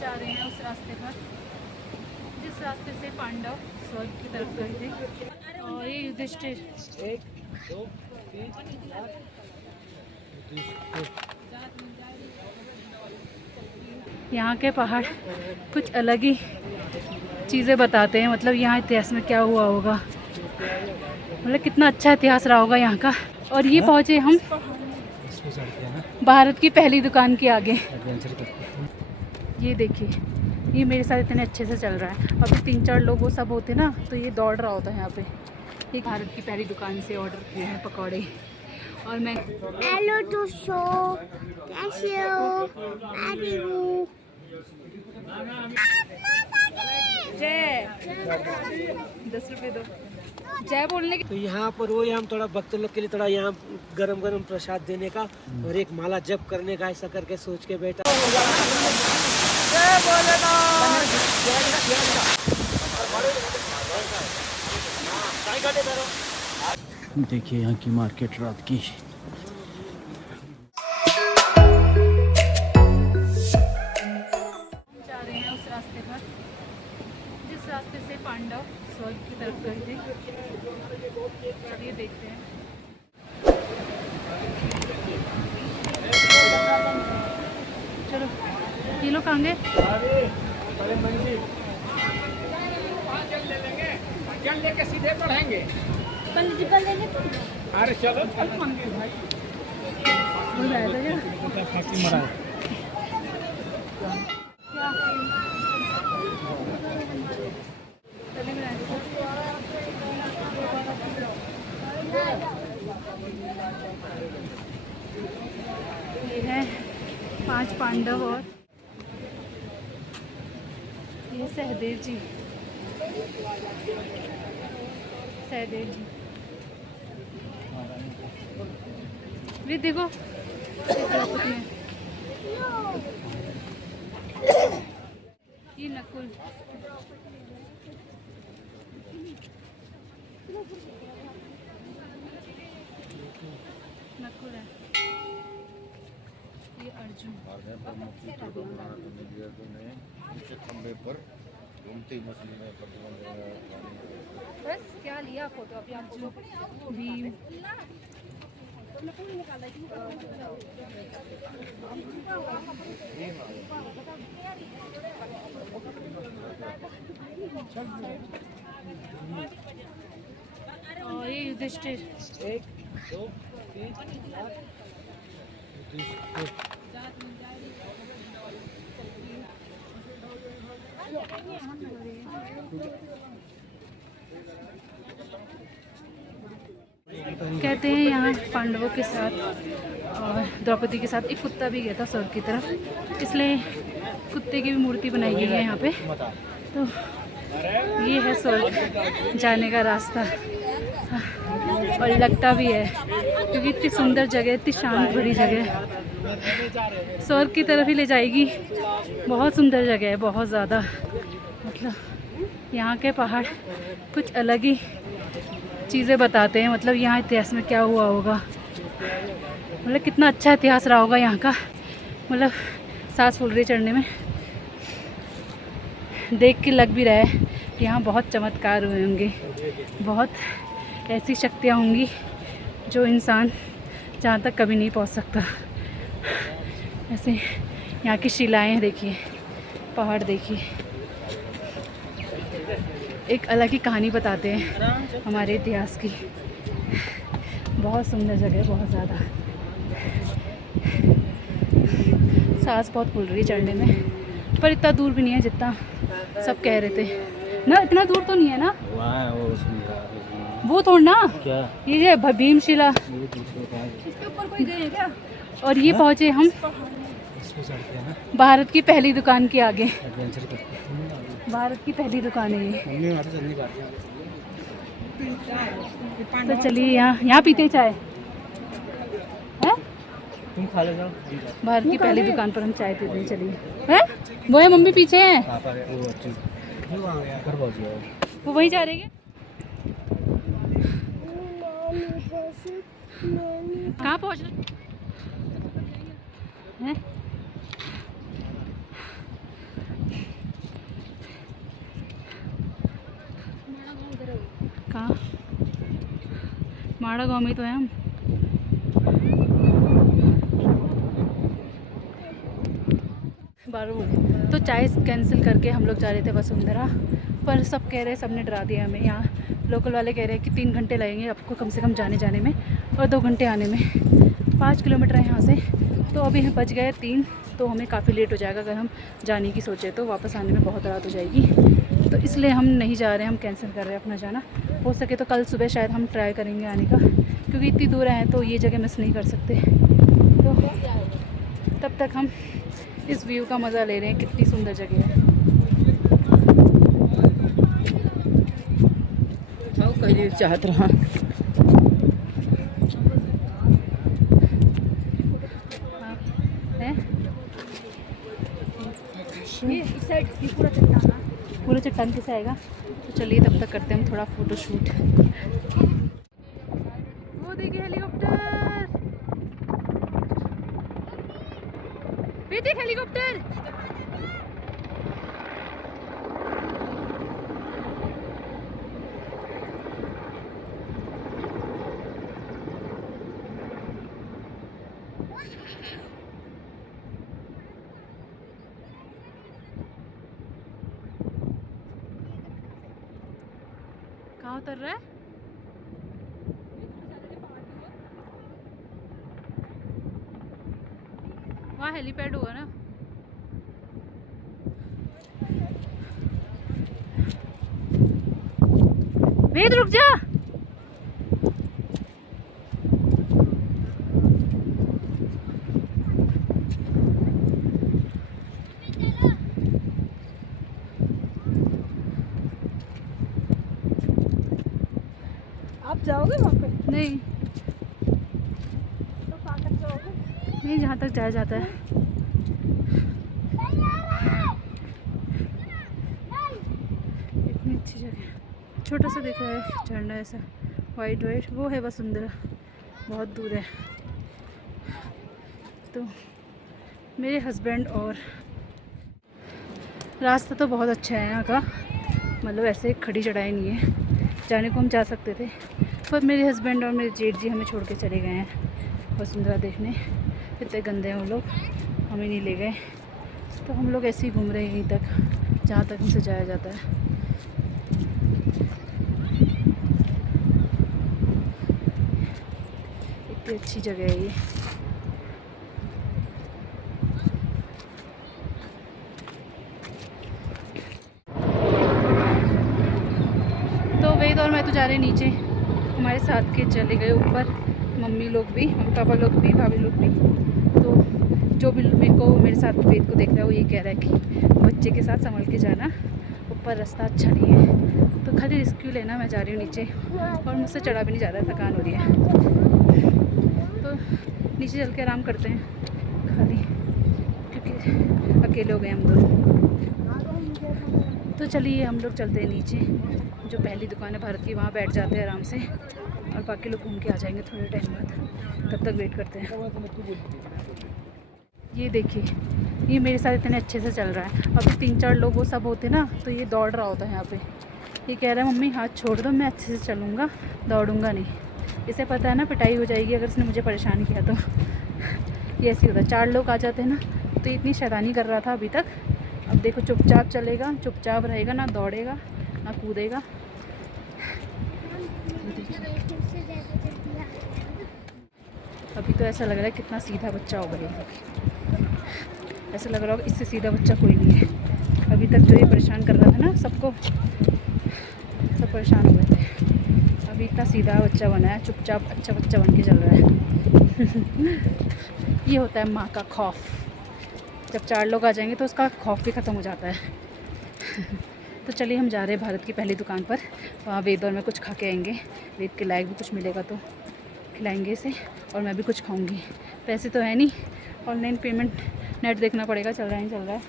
जा रहे हैं उस रास्ते पर जिस रास्ते से पांडव स्वर्ग की तरफ गए थे। और ये युधिष्ठिर यहाँ के पहाड़ कुछ अलग ही चीज़ें बताते हैं। मतलब यहाँ इतिहास में क्या हुआ होगा, मतलब कितना अच्छा इतिहास रहा होगा यहाँ का। और ये पहुँचे हम भारत की पहली दुकान के आगे। ये देखिए, ये मेरे साथ इतने अच्छे से चल रहा है। अभी 3-4 लोग वो सब होते ना, तो ये दौड़ रहा होता है यहाँ पे। ये भारत की पहली दुकान से ऑर्डर किए हैं पकौड़े। और मैं हेलो दोस्तों, कैसे हो? जय 10 रुपये दो जय बोलने के। तो यहाँ पर वो हम थोड़ा भक्त लोग के लिए थोड़ा यहाँ गरम गरम प्रसाद देने का और एक माला जप करने का ऐसा करके सोच के बैठा। देखिए यहाँ की मार्केट रात की। जा रहे हैं उस रास्ते पर जिस रास्ते से पांडव स्वर्ग की तरफ गए थे। चलिए देखते हैं। चलो, ये लोग कहाँ गए? जल लेके सीधे पढ़ेंगे। पंडित जी पर लेंगे तो अरे चलो फल मंदिर भाई। कोई आया था क्या? फांसी मरा है। चले गए। ये है 5 पांडव और ये सहदेव जी। सहदेव जी भी देखो, द्रौपदी है। ये नकुल, नकुल है। ये अर्जुन। खंबे पर घूमती मछली में बस क्या लिया फोटो अभी आप जो भीम। और ये युधिष्ठिर। कहते हैं यहाँ पांडवों के साथ और द्रौपदी के साथ एक कुत्ता भी गया था स्वर्ग की तरफ, इसलिए कुत्ते की भी मूर्ति बनाई गई है यहाँ पे। तो ये है स्वर्ग जाने का रास्ता। और लगता भी है क्योंकि इतनी सुंदर जगह, इतनी शांत भरी जगह स्वर्ग की तरफ ही ले जाएगी। बहुत सुंदर जगह है, बहुत ज़्यादा। मतलब यहाँ के पहाड़ कुछ अलग ही चीज़ें बताते हैं। मतलब यहाँ इतिहास में क्या हुआ होगा, मतलब कितना अच्छा इतिहास रहा होगा यहाँ का। मतलब सांस फूल रही चढ़ने में, देख के लग भी रहा है यहाँ बहुत चमत्कार हुए होंगे, बहुत ऐसी शक्तियाँ होंगी जो इंसान जहाँ तक कभी नहीं पहुँच सकता। ऐसे यहाँ की शिलाएँ देखिए, पहाड़ देखिए, एक अलग ही कहानी बताते हैं हमारे इतिहास की। बहुत सुंदर जगह, बहुत ज़्यादा। सांस बहुत फूल रही चढ़ने में, पर इतना दूर भी नहीं है जितना सब कह रहे थे ना। इतना दूर तो नहीं है ना, वो थोड़ा ना क्या? ये है भीमशिला, इसके ऊपर कोई गए हैं क्या? और ये पहुँचे हम भारत की पहली दुकान के आगे। भारत की पहली दुकान है ये। तो चलिए, यहाँ पीते चाय है। तुम खा ले जाओ। भारत की पहली दुकान पर हम चाय पीते हैं। चलिए, है वो है, मम्मी पीछे है, वो वहीं जा रही है। कहाँ पहुँच रहे हैं? माड़ा गांव में तो है हम। तो चाय कैंसिल करके हम लोग जा रहे थे वसुंधरा, पर सब कह रहे, सबने डरा दिया हमें। यहाँ लोकल वाले कह रहे हैं कि 3 घंटे लगेंगे आपको कम से कम जाने में और 2 घंटे आने में। 5 किलोमीटर है यहाँ से, तो अभी बच गए 3, तो हमें काफ़ी लेट हो जाएगा अगर हम जाने की सोचे तो। वापस आने में बहुत रात हो जाएगी, तो इसलिए हम नहीं जा रहे हैं, हम कैंसिल कर रहे हैं अपना जाना। हो सके तो कल सुबह शायद हम ट्राई करेंगे आने का, क्योंकि इतनी दूर हैं तो ये जगह मिस नहीं कर सकते। तो तब तक हम इस व्यू का मज़ा ले रहे हैं, कितनी सुंदर जगह है। कहीं चाहत रहा है पूरा चट्टान कैसे आएगा। तो चलिए तब तक करते हैं हम थोड़ा फोटो शूट। वो देखिए हेलीकॉप्टर, देख हेलीकॉप्टर। कहाँ उतर रहा है? वहाँ हेलीपैड होगा ना। वेद रुक जा। आप जाओगे वहाँ पे? नहीं तो फाटक जाओगे? नहीं, जहाँ तक जाया जाता है। इतनी अच्छी जगह, छोटा सा दिख रहा है झरना ऐसा वाइट वाइट, वो है वसुंधरा, बहुत दूर है। तो मेरे हस्बैंड और रास्ता तो बहुत अच्छा है यहाँ का, मतलब ऐसे खड़ी चढ़ाई नहीं है, जाने को हम जा सकते थे, पर मेरे हस्बैंड और मेरे जेठ जी हमें छोड़ के चले गए हैं वसुंधरा देखने। इतने गंदे हैं वो लोग, हमें नहीं ले गए, तो हम लोग ऐसे ही घूम रहे हैं यहीं तक जहाँ तक हमसे जाया जाता है। इतनी अच्छी जगह है ये। तो वेद और मैं तो जा रहे हैं नीचे, हमारे साथ के चले गए ऊपर, मम्मी लोग भी, मम्मी पापा लोग भी, भाभी लोग भी। तो जो भी मेरे साथ वेद को देख रहा है वो ये कह रहा है कि बच्चे के साथ संभल के जाना, ऊपर रास्ता अच्छा नहीं है। तो खाली रिस्क्यू लेना, मैं जा रही हूँ नीचे, और मुझसे चढ़ा भी नहीं जा रहा, थकान हो रही है। तो नीचे चल के आराम करते हैं खाली, क्योंकि अकेले हो गए हम दोनों। तो चलिए हम लोग चलते हैं नीचे, जो पहली दुकान है भारत की, वहाँ बैठ जाते हैं आराम से, और बाकी लोग घूम के आ जाएंगे थोड़े टाइम बाद, तब तक वेट करते हैं। ये देखिए, ये मेरे साथ इतने अच्छे से चल रहा है। अभी 3-4 लोग वो सब होते ना, तो ये दौड़ रहा होता है यहाँ पे। ये कह रहा है मम्मी हाथ छोड़ दो, मैं अच्छे से चलूँगा, दौड़ूंगा नहीं। इसे पता है ना पिटाई हो जाएगी अगर इसने मुझे परेशान किया तो। ये ऐसे होता है, 4 लोग आ जाते हैं ना, तो इतनी शैतानी कर रहा था अभी तक। अब देखो चुपचाप चलेगा, चुपचाप रहेगा, ना दौड़ेगा ना कूदेगा। अभी तो ऐसा लग रहा है कितना सीधा बच्चा होगा ये, ऐसा लग रहा होगा इससे सीधा बच्चा कोई नहीं है। अभी तक जो ये परेशान कर रहा था ना सबको, सब परेशान हो गए थे, अभी इतना सीधा बच्चा बना है, चुपचाप अच्छा बच्चा बन के चल रहा है। ये होता है माँ का खौफ, जब 4 लोग आ जाएंगे तो उसका खौफ भी ख़त्म हो जाता है। तो चलिए हम जा रहे हैं भारत की पहली दुकान पर, वहाँ वेद और मैं कुछ खा के आएंगे, वेद के लायक भी कुछ मिलेगा तो खिलाएंगे इसे, और मैं भी कुछ खाऊंगी। पैसे तो है नहीं, ऑनलाइन पेमेंट, नेट देखना पड़ेगा चल रहा है नहीं चल रहा है,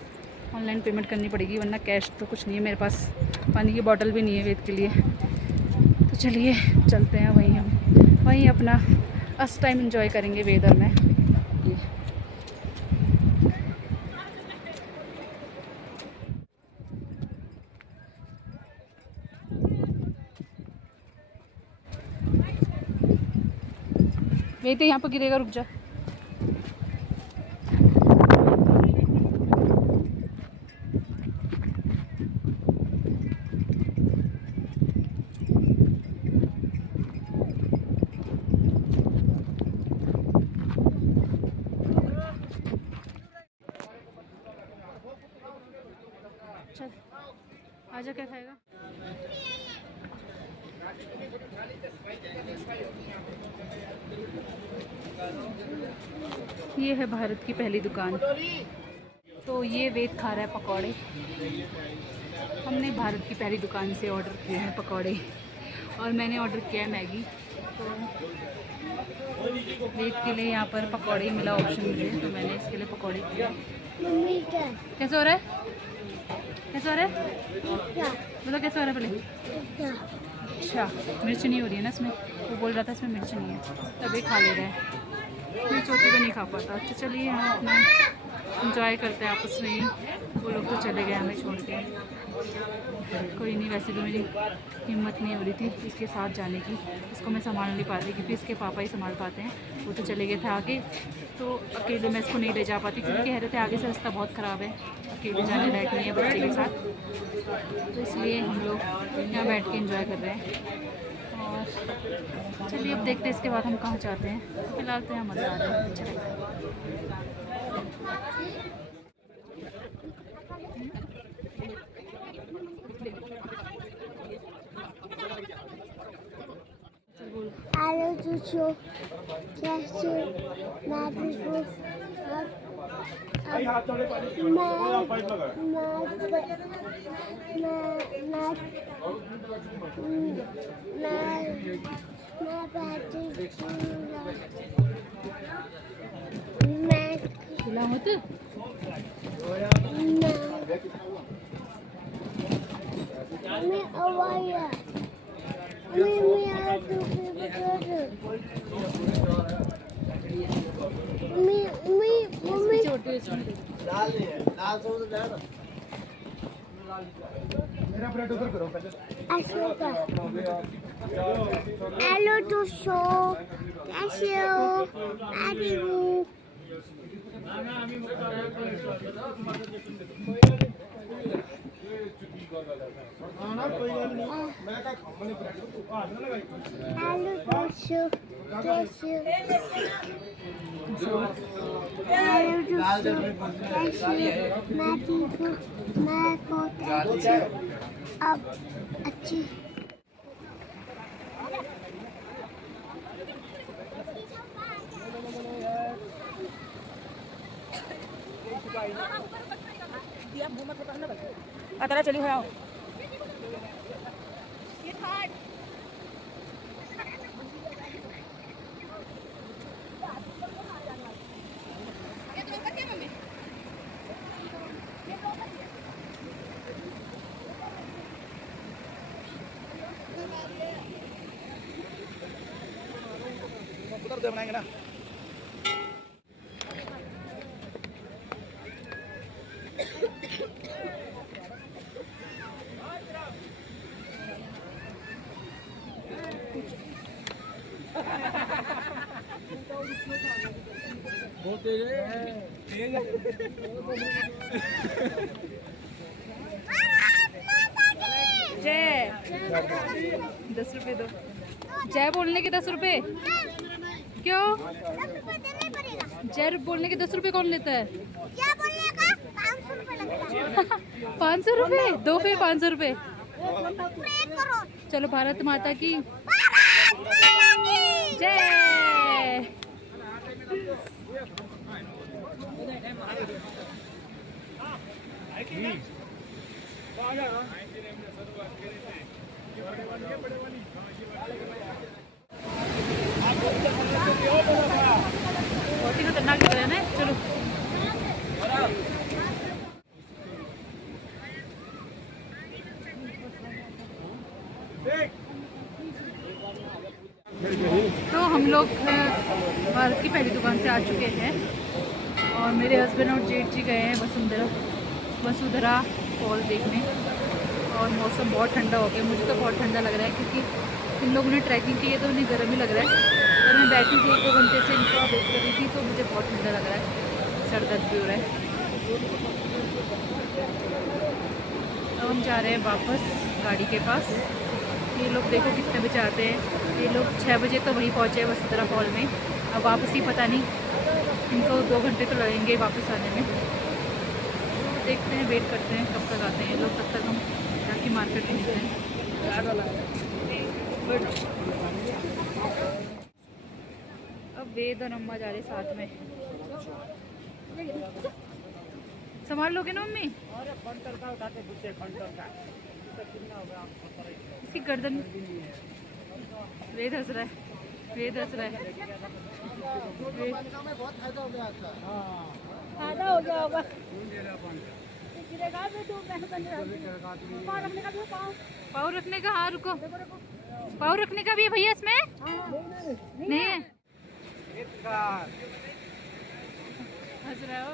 ऑनलाइन पेमेंट करनी पड़ेगी, वरना कैश तो कुछ नहीं है मेरे पास, पानी की बोतल भी नहीं है वेद के लिए। तो चलिए चलते हैं वहीं, हम वहीं अपना अस टाइम एंजॉय करेंगे वेद और मैं। वेट यहाँ पर गिरेगा, रुक जा। चल आजा, क्या खाएगा? ये है भारत की पहली दुकान। तो ये वेद खा रहा है पकौड़े। हमने भारत की पहली दुकान से ऑर्डर किए हैं पकौड़े, और मैंने ऑर्डर किया है मैगी। तो वेद के लिए यहाँ पर पकौड़े ही मिला ऑप्शन मुझे, तो मैंने इसके लिए पकौड़े किए। कैसे हो रहा है? कैसे हो रहा है? बोलो कैसे हो रहा है पहले। अच्छा, मिर्च नहीं हो रही है ना इसमें, वो बोल रहा था इसमें मिर्च नहीं है, तभी खा ले रहा है। मिर्च होती तो नहीं खा पाता। तो चलिए हम अपना इंजॉय करते हैं आपस में ही। वो लोग तो चले गए हमें छोड़ के। कोई नहीं, वैसे भी मेरी हिम्मत नहीं हो रही थी इसके साथ जाने की, इसको मैं संभाल नहीं पाती क्योंकि इसके पापा ही संभाल पाते हैं। वो तो चले गए थे आगे, तो अकेले मैं इसको नहीं ले जा पाती क्योंकि कह रहे थे आगे से रास्ता बहुत ख़राब है, अकेले जाने लायक नहीं है बच्चे के साथ। तो इसलिए हम लोग यहाँ बैठ के एंजॉय कर रहे हैं। और चलिए अब देखते हैं इसके बाद हम कहाँ जाते हैं। फिलहाल तो यहाँ मज़ा आ रहा है, अच्छा लगता है। आलू चूचू कैसे आलू टूसो कैशियो आलू आलू टूसो कैशियो आलू टूसो कैशियो मैं बहुत अब अच्छी अतरा चली हो बनाएंगे ना। जय 10 रुपये दो। जय बोलने के 10 रुपये क्यों? जय बोलने के 10 रुपये कौन लेता है? 500 रुपये दो, फिर 500 रुपये। चलो भारत माता की जय। बहुत ही खतरनाक लग रहा है ना। चलो तो हम लोग भारत की पहली दुकान से आ चुके हैं और मेरे हस्बैंड और जेठ जी गए हैं वसुंधरा फॉल देखने। और मौसम बहुत ठंडा हो गया, मुझे तो बहुत ठंडा लग रहा है क्योंकि इन लोगों ने ट्रैकिंग की है तो उन्हें गर्म ही लग रहा है। पर मैं बैठी थी 1-2 घंटे से इनका वेट कर रही थी, तो मुझे बहुत ठंडा लग रहा है, सर दर्द भी हो रहा है। अब हम जा रहे हैं वापस गाड़ी के पास। ये लोग देखो कितने बजे आते हैं, ये लोग 6 बजे तो वहीं पहुँचे वसुंधरा फॉल में। अब वापसी पता नहीं, इनको 2 घंटे तो लगेंगे वापस आने में। तो देखते हैं, वेट करते हैं कब तक आते हैं लोग, तब तक हम जाके मार्केट में निकलते हैं। अब वेद और अम्मा जा रहे साथ में। संभाल लोगे ना मम्मी? इसकी गर्दन, वेद हंस रहा है, वेद हंस रहा है। फायदा हो गया होगा। गिरेगा भी तो मैं बन रहा हूँ। पाँव रखने का भी पाँव। पाँव रखने का, हाँ रुको, पाँव रखने का भी है भैया इसमें? नहीं है। हंस रहा हो।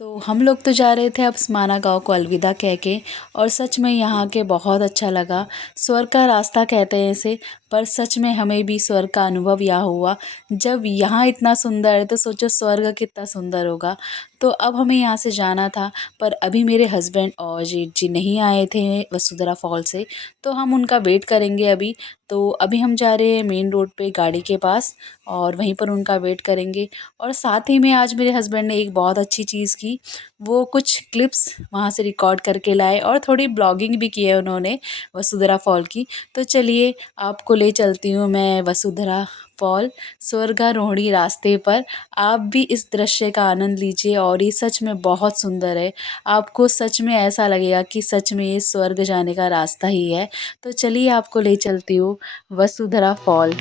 तो हम लोग तो जा रहे थे अब स्माना गांव को अलविदा कह के, और सच में यहाँ के बहुत अच्छा लगा। स्वर्ग का रास्ता कहते हैं इसे, पर सच में हमें भी स्वर्ग का अनुभव यहाँ हुआ। जब यहाँ इतना सुंदर है तो सोचो स्वर्ग कितना सुंदर होगा। तो अब हमें यहाँ से जाना था, पर अभी मेरे हस्बैंड और जेठ जी नहीं आए थे वसुंधरा फॉल से, तो हम उनका वेट करेंगे अभी। तो अभी हम जा रहे हैं मेन रोड पे गाड़ी के पास, और वहीं पर उनका वेट करेंगे। और साथ ही में आज मेरे हस्बैंड ने एक बहुत अच्छी चीज़ की, वो कुछ क्लिप्स वहाँ से रिकॉर्ड करके लाए और थोड़ी ब्लॉगिंग भी की है उन्होंने वसुंधरा फॉल की। तो चलिए आपको ले चलती हूँ मैं वसुंधरा फॉल स्वर्गारोहणी रास्ते पर। आप भी इस दृश्य का आनंद लीजिए, और ये सच में बहुत सुंदर है। आपको सच में ऐसा लगेगा कि सच में ये स्वर्ग जाने का रास्ता ही है। तो चलिए आपको ले चलती हूँ वसुंधरा फॉल।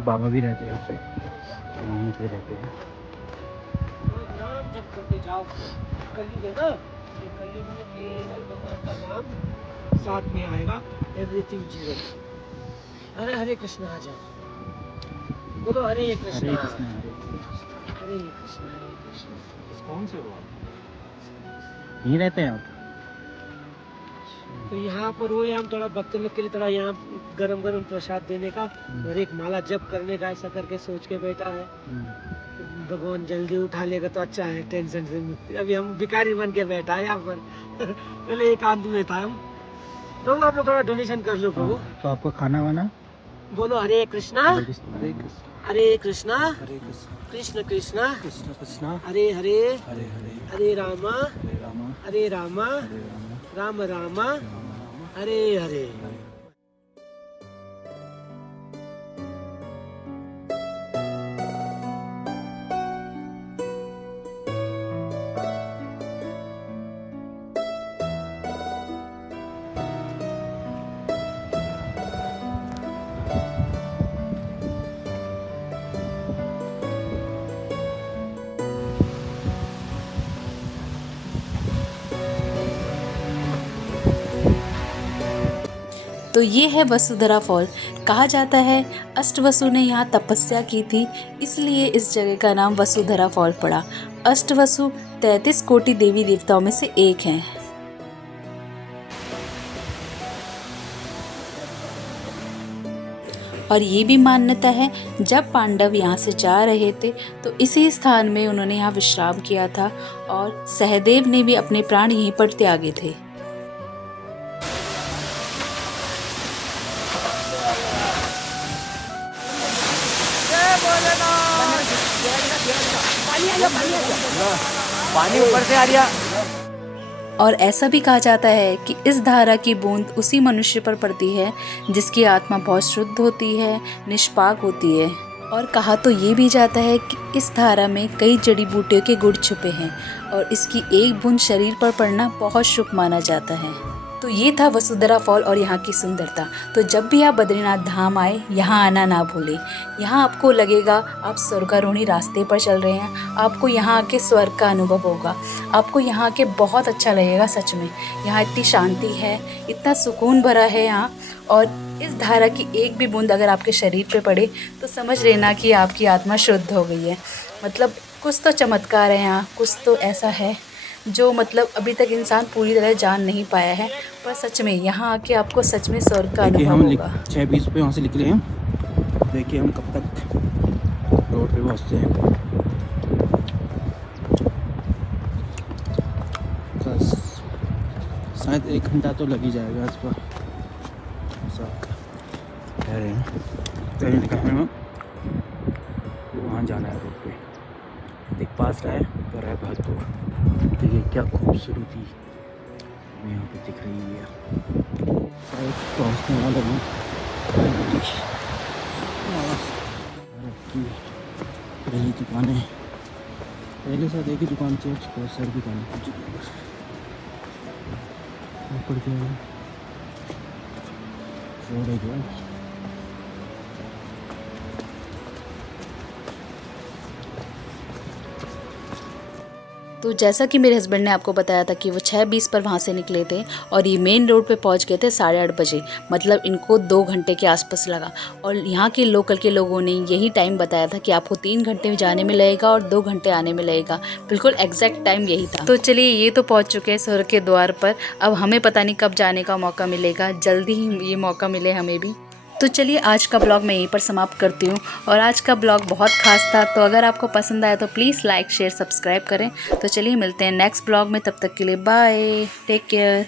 बाबा भी रहते हैं यहाँ पे, यहीं पे रहते हैं। नाम जप करते जाओ, कलयुग है ना, ये कलयुग में केवल भगवान का नाम साथ में आएगा, एवरीथिंग जीरो। हरे हरे कृष्णा आ जाओ, बोलो हरे कृष्णा, हरे कृष्ण हरे हरे कृष्णा हरे कृष्णा। कौन से हो? यहीं रहते हैं आप? तो यहाँ पर हुए हम थोड़ा भक्त लोग के लिए थोड़ा यहाँ गरम गरम प्रसाद देने का और एक माला जप करने का, ऐसा करके सोच के बैठा है। भगवान जल्दी उठा लेगा तो अच्छा है, टेंशन से मुक्ति। अभी हम भिखारी बन के बैठा है यहाँ पर पहले एकांत में था हम। तो आप लोग थोड़ा डोनेशन कर लो प्रभु। तो आपको खाना वाना? बोलो हरे कृष्णा हरे कृष्ण हरे कृष्ण कृष्ण कृष्ण कृष्ण कृष्ण हरे हरे हरे हरे हरे रामा हरे रामा राम रामा हरे हरे। तो ये है वसुधरा फॉल। कहा जाता है अष्टवसु ने यहाँ तपस्या की थी, इसलिए इस जगह का नाम वसुधरा फॉल पड़ा। अष्टवसु 33 कोटि देवी देवताओं में से एक हैं। और ये भी मान्यता है जब पांडव यहाँ से जा रहे थे तो इसी स्थान में उन्होंने यहाँ विश्राम किया था और सहदेव ने भी अपने प्राण यहीं पर त्यागे थे। पानी ऊपर से आ रहा। और ऐसा भी कहा जाता है कि इस धारा की बूंद उसी मनुष्य पर पड़ती है जिसकी आत्मा बहुत शुद्ध होती है, निष्पाक होती है। और कहा तो ये भी जाता है कि इस धारा में कई जड़ी बूटियों के गुण छुपे हैं और इसकी एक बूंद शरीर पर पड़ना बहुत शुभ माना जाता है। तो ये था वसुधरा फॉल और यहाँ की सुंदरता। तो जब भी आप बद्रीनाथ धाम आए, यहाँ आना ना भूलें। यहाँ आपको लगेगा आप स्वर्गारोही रास्ते पर चल रहे हैं। आपको यहाँ आके स्वर्ग का अनुभव होगा। आपको यहाँ आके बहुत अच्छा लगेगा सच में। यहाँ इतनी शांति है, इतना सुकून भरा है यहाँ। और इस धारा की एक भी बूंद अगर आपके शरीर पे पड़े तो समझ लेना कि आपकी आत्मा शुद्ध हो गई है। मतलब कुछ तो चमत्कार है यहाँ, कुछ तो ऐसा है जो मतलब अभी तक इंसान पूरी तरह जान नहीं पाया है। पर सच में यहाँ आके आपको सच में स्वर्ग का अनुभव होगा। 6:20 पे वहाँ से निकले हैं। देखिए हम कब तक रोड पे पहुँचते हैं। बस शायद 1 घंटा तो लग ही जाएगा इस पर। कह रहे हैं कहीं निकलने में वहाँ जाना है रोड पे। एक पास रहा है पर है बहुत दूर। देखिए क्या खूबसूरती हमें यहाँ पे दिख रही है। शायद पहुँचने वाले हैं। पहली दुकानें, पहले शायद एक ही दुकान से बहुत सारी दुकानें खुल चुकी है। ऊपर क्या है रोड है क्या? तो जैसा कि मेरे हस्बैंड ने आपको बताया था कि वो 6:20 पर वहाँ से निकले थे और ये मेन रोड पे पहुँच गए थे 8:30 बजे। मतलब इनको 2 घंटे के आसपास लगा। और यहाँ के लोकल के लोगों ने यही टाइम बताया था कि आपको 3 घंटे में जाने में लगेगा और 2 घंटे आने में लगेगा। बिल्कुल एग्जैक्ट टाइम यही था। तो चलिए ये तो पहुँच चुके हैं स्वर्ग के द्वार पर। अब हमें पता नहीं कब जाने का मौका मिलेगा, जल्दी ही ये मौका मिले हमें भी। तो चलिए आज का ब्लॉग मैं यहीं पर समाप्त करती हूँ। और आज का ब्लॉग बहुत खास था, तो अगर आपको पसंद आया तो प्लीज़ लाइक शेयर सब्सक्राइब करें। तो चलिए मिलते हैं नेक्स्ट ब्लॉग में, तब तक के लिए बाय, टेक केयर।